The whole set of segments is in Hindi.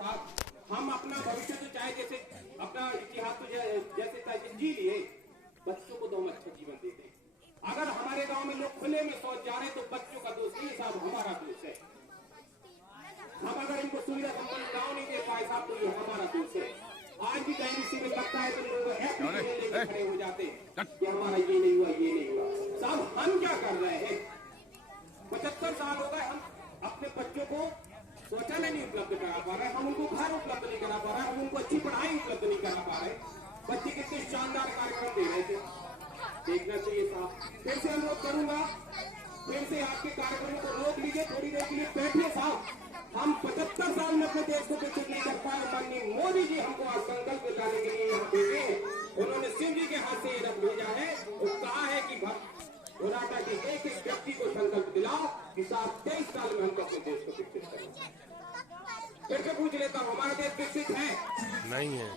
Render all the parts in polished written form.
साहब हम अपना भविष्य तो चाहे जैसे अपना इतिहास तो जैसे जी लिए, बच्चों को तो हम अच्छा जीवन देते हैं। अगर हमारे गांव में लोग खुले में शौच जा रहे हैं तो बच्चों का दोष नहीं साहब, हमारा दोष है। हम अगर इनको सुविधा संपन्न गाँव नहीं दे पाए साहब तो ये हमारा दोष है। आज भी कहीं किसी में लगता है तो लोग लेकर खड़े हो जाते हैं कि हमारा ये नहीं हुआ ये नहीं हुआ। साहब हम क्या कर रहे हैं? 75 साल हो गए, हम अपने बच्चों को शौचालय नहीं उपलब्ध करा पा रहे, हम उनको घर उपलब्ध नहीं करा पा रहे, हम उनको अच्छी पढ़ाई उपलब्ध नहीं करा पा रहे। बच्चे कितने शानदार कार्यक्रम दे रहे थे, देखना चाहिए साहब। फिर से अनुरोध करूंगा, फिर से आपके कार्यक्रमों को रोक लीजिए, थोड़ी देर के लिए बैठिए साहब। हम 75 साल में अपने देश को विकसित नहीं कर पाए, माननीय मोदी जी हमको आज संकल्प दिलाने के लिए यहाँ भेजे। उन्होंने सिंह जी के हाथ से ये रख भेजा है और कहा है कि घोराटा के एक एक व्यक्ति को संकल्प दिलाओ कि साहब 23 साल में हमको अपने देश को विकसित करें। फिर से पूछ लेता हूँ, हमारा देश विकसित है? नहीं है।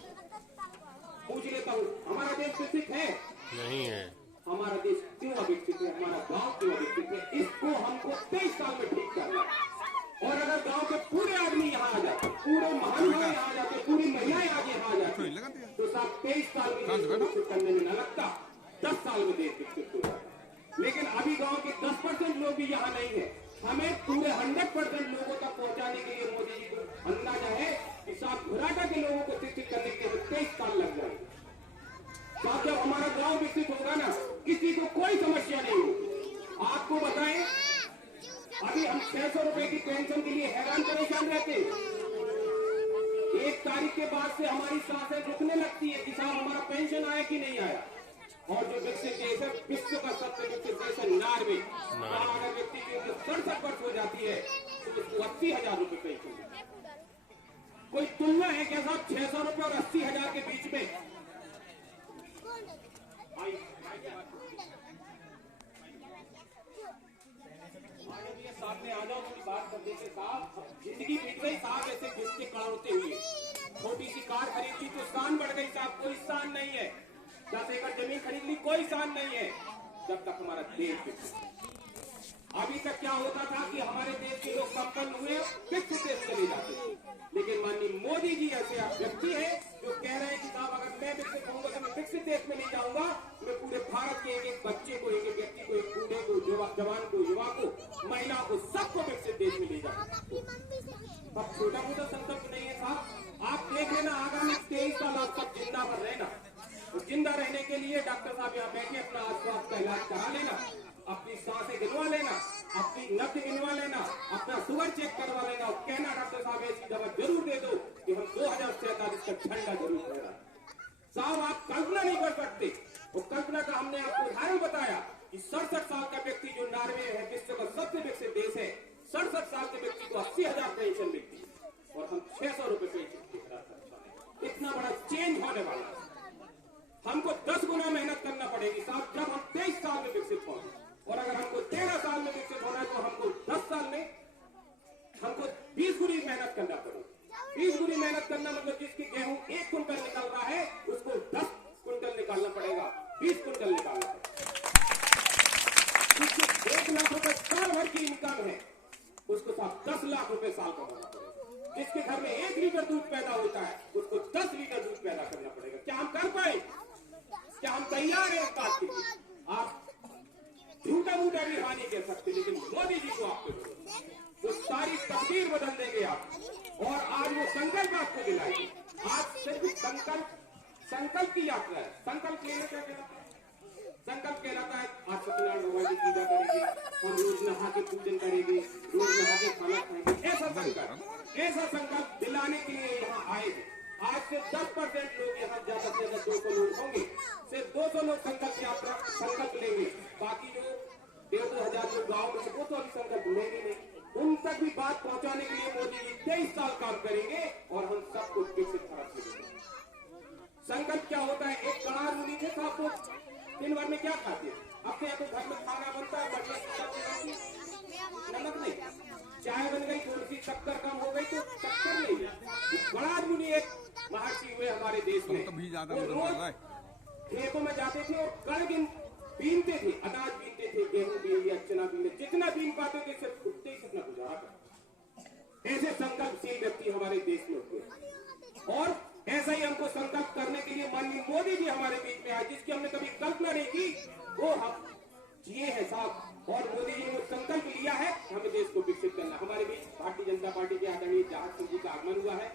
पूछ लेता हूँ, हमारा देश विकसित है? नहीं है। हमारा देश क्यों अविकसित है? हमारा गांव क्यों अविकसित है? इसको हमको 23 साल में ठीक करना है। और अगर गांव के पूरे आदमी यहाँ आ जाते, पूरे महानुभाव यहाँ आ जाते, पूरी महिलाएं आज यहाँ आ जाती, तो साहब 23 साल में विकसित करने में न लगता, 10 साल में देश विकसित हो जाता। लेकिन अभी गांव के 10% लोग भी यहाँ नहीं है। हमें पूरे 100% लोगों तक पहुँचाने के लिए मोदी जी को अंदाजा है कि साहब घोराटा के लोगों को शिक्षित करने के लिए 23 साल लग जाएंगे। साहब जब हमारा गांव विकसित होगा ना, किसी को कोई समस्या नहीं होगी। आपको बताएं, अभी हम 600 रुपए की पेंशन के लिए हैरान परेशान रहते। 1 तारीख के बाद से हमारी सांसें रुकने लगती है कि साहब हमारा पेंशन आया कि नहीं आया। और जो विकसित देश है, विश्व का सबसे विकसित देश है नॉर्वे, वहाँ अगर व्यक्ति की उम्र 67 वर्ष हो जाती है तो उसको 80,000 रुपए पेंशन। कोई तुलना है क्या साहब 600 रुपए और 80,000 के बीच में? साथ में आ जाओ, थोड़ी बात कर देते साहब। जिंदगी बीत गई साहब ऐसे घिसके कड़ाते हुए। छोटी सी कार खरीदी तो शान बढ़ गई साहब, कोई शान नहीं है। 10 एकड़ जमीन खरीद ली, कोई शान नहीं है जब तक हमारा देश विकसित। अभी तक क्या होता था कि हमारे देश के लोग संपन्न हुए, विकसित देश चले जाते। लेकिन माननीय मोदी जी ऐसे व्यक्ति है जो कह रहे हैं कि साहब अगर मैं विकसित होऊंगा तो मैं विकसित देश में नहीं जाऊंगा, मैं पूरे भारत के एक एक बच्चे को, एक एक व्यक्ति को, एक बूढ़े को, जवान को, युवा को, महिला को, सबको विकसित देश में ले जाऊंगा। अब छोटा मोटा संकल्प नहीं है साहब। आप देख लेना आगामी 23 साल आप सब जिंदा पर रहना। जिंदा रहने के लिए डॉक्टर साहब यहाँ बैठे अपना स्वास्थ्य का इलाज करा लेना, अपनी सांसें गिनवा लेना, अपनी नब्ज गिनवा लेना, अपना शुगर चेक करवा लेना और कहना डॉक्टर साहब ऐसी दवा जरूर दे दो कि हम 2047 तक ठंडा जरूर होगा। साहब आप कल्पना नहीं कर सकते। और कल्पना का हमने आपको उदाहरण बताया कि 67 साल का व्यक्ति जो नॉर्वे है, विश्व का सबसे विकसित देश है, 67 साल के व्यक्ति को 80,000 पेंशन मिलती है और हम 600 रुपए पेंशन। इतना बड़ा चेंज होने वाला है। हमको 10 गुना मेहनत करना पड़ेगी साहब जब हम 23 साल में विकसित हों। और अगर हमको 13 साल में विकसित होना है तो हमको 10 साल में हमको 20 गुनी मेहनत करना पड़ेगी। 20 गुनी मेहनत करना मतलब जिसकी गेहूं 1 कुंटल निकल रहा है उसको 10 कुंटल निकालना पड़ेगा, 20 कुंटल निकालना पड़ेगा। जिसकी 1 लाख रुपए साल भर की इनकम है उसको साहब 10 लाख रुपए साल कमाना पड़ेगा। जिसके घर में 1 लीटर दूध पैदा होता है उसको 10 लीटर दूध पैदा करना पड़ेगा। क्या हम कर पाए? क्या हम तैयार हैं इस बात के लिए? आप झूठा मूठा भी हानि कह सकते, लेकिन मोदी जी को आपको वो सारी तकदीर बदल देंगे आप। और आज वो संकल्प आपको दिलाएंगे। आज सिर्फ संकल्प की यात्रा है। संकल्प लेने क्या कहलाता है? संकल्प कहलाता है आज सत्यनारायण भगवान की पूजा करेंगे और रोज नहा के पूजन करेंगे, रोज नहा के खाना खाएंगे। ऐसा संकल्प दिलाने के लिए यहाँ आए हैं। आज से 10% लोग यहाँ ज्यादा से ज्यादा 200 लोग होंगे, सिर्फ 200 लोग संकल्प लेंगे। बाकी जो 1,500 लोग गाँव में से वो तो अभी संकल्प लेंगे नहीं। उन तक भी बात पहुंचाने के लिए मोदी जी 23 साल काम करेंगे और हम सबको विकसित भारत मिलेंगे। संकल्प क्या होता है? एक कड़ार मुनि थे साहब, तो दिन भर में क्या खाते हैं? अपने यहाँ तो घर में खाना बनता है, बढ़िया नमक नहीं, चाय बन गई, थोड़ी सी शक्कर कम हो गई तो शक्कर नहीं। कड़ार मुनि एक महर्षि हुए हमारे देश में, खेतों में जाते थे और कड़ बीनते थे, अनाज बीनते थे, गेहूं बीन लिया, चना बीन लिया, जितना बीन पाते थे सिर्फ उतने ही अपना गुजारा करते। ऐसे संकल्पशील व्यक्ति हमारे देश में होते हैं और ऐसा ही हमको संकल्प करने के लिए माननीय मोदी जी हमारे बीच में आए, जिसकी हमने कभी कल्पना नहीं की, वो हम जिए हैं साहब। और मोदी जी ने संकल्प लिया है हमें देश को विकसित करना। हमारे बीच भारतीय जनता पार्टी के आदरणीय जहाज सिंह जी का आगमन हुआ है।